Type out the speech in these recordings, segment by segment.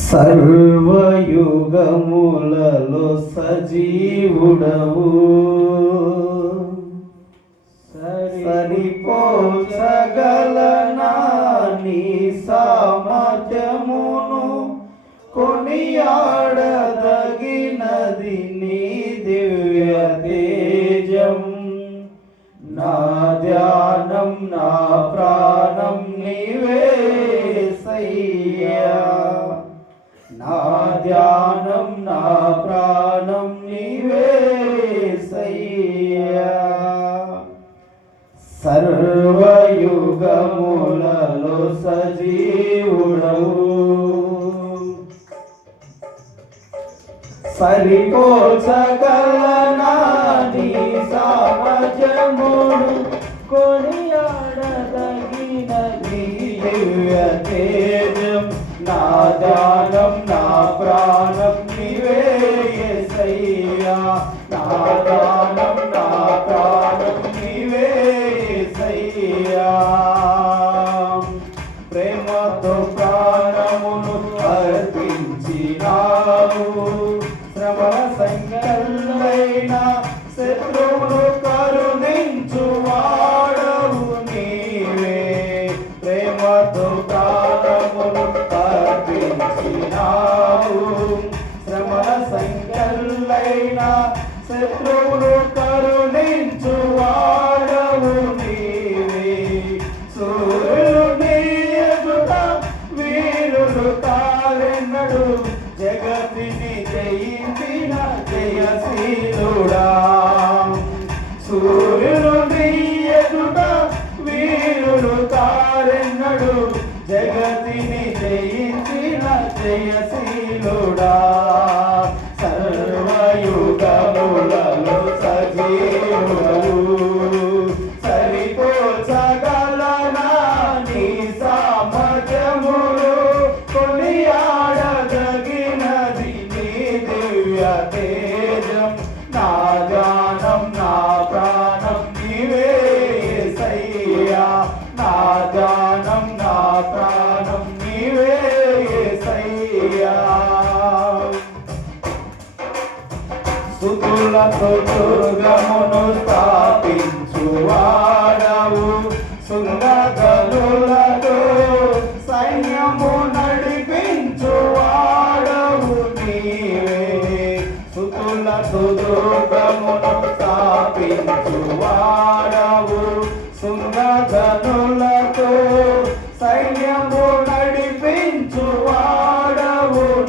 సర్వయుగములలో సజీవుడవు, సరిపోల్చగలనా నీ సామర్థ్యమును, కొనియాడదగినది నీ దివ్య తేజం. నా ధ్యానం నా ప్రాణం నీవేసయ్యా, నా ధ్యానం నా ప్రాణం నీవేసయ్యా. సర్వయుగములలో సజీవుడవు, సరిపోల్చగలనా నీ సామర్థ్యమును, కొనియాడదగినది దివ్య తేజం. నా ధ్యానం నా ప్రాణం నీవేసయ్యా, నా ధ్యానం నా ప్రాణం నీవేసయ్యా. ప్రేమతో ప్రాణమును అర్పించినావు, శ్రమల సంకల్లైన శత్రువును కరుణించు వాడవు నీవే. ప్రేమతో ప్రాణమును అర్పించినావు, శ్రమల సంకల్లైన శత్రువును కరుణించు వాడవు నీవే. సూర్యుడు నీ ఎదుట వీరుడు కాలెన్నడు, జగతిని జయించిన జయశీలుడా. సూర్యుడు నీ ఎదుట వీరుడు కాలెన్నడు, జగతిని జయించిన జయశీలుడా. సర్వయుగములలో సజీవుడవు, సరిపోల్చగలనా నీ సామర్థ్యములు, కొనియాడదగినది నీ దివ్య తేజం. నా ధ్యానం నా ప్రాణం నీవేసయ్యా, నా ధ్యానం నా ప్రాణం నీవేసయ్యా. స్తుతులతో దుర్గమును స్థాపించువాడవు, సుందరగనులతో సైన్యము నడిపించువాడవు నీవే. స్తుతులతో దుర్గమును స్థాపించువాడవు, సుందరగనులతో సైన్యము నడిపించువాడవు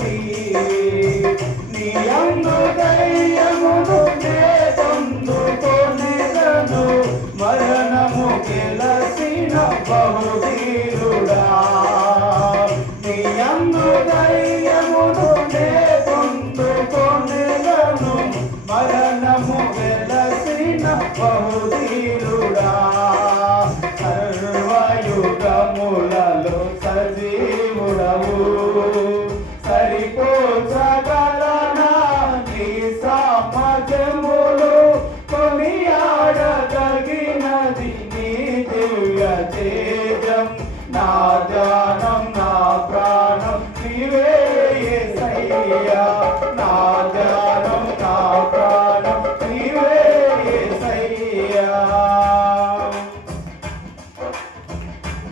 నీవే. నీ యందు ధైర్యమును నే పొందుకొనెదను, మరణము గెలసిన బహువీరుడా. నీ యందు ధైర్యమును నే పొందుకొనెదను, మరణము గెలసిన బహువీరుడా. సర్వయుగములలో సజీవుడవు, సరిపోల్చగలనా నీ సామర్థ్యములు, కొనియాడదగినది నీ దివ్య తేజం. నా ధ్యానం నా ప్రాణం నీవేసయ్యా, నా ధ్యానం నా ప్రాణం నీవేసయ్యా.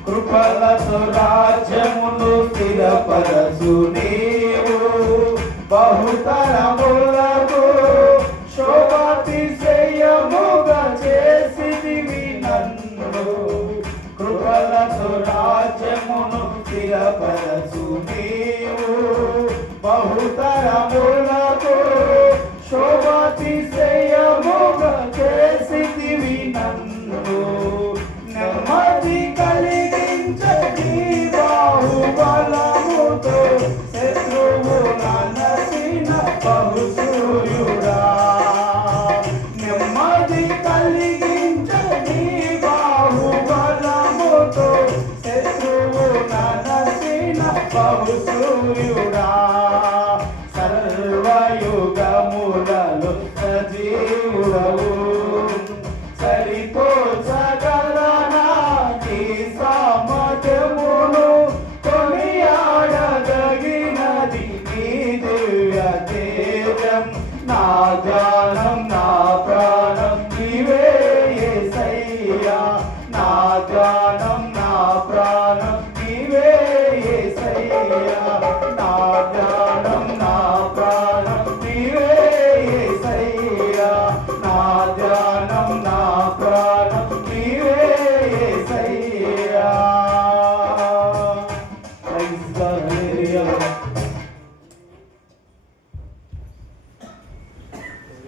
కృపలతో రాజ్యమును స్థిరపరచు నీవు, బహుతరములకు శోభాతిశయముగా చేసితివి నన్ను. కృపలతో రాజ్యమును స్థిరపరచు నీవు, బహుతరములకు శోభాతిశయముగా చేసితివి నన్ను. నెమ్మది కలిగించని బాహుబలముతో శత్రువు నలసిన బహుసూర్యుడా. నెమ్మది కలిగించని బాహుబలముతో శత్రువు నలసిన బహుసూర్యుడా.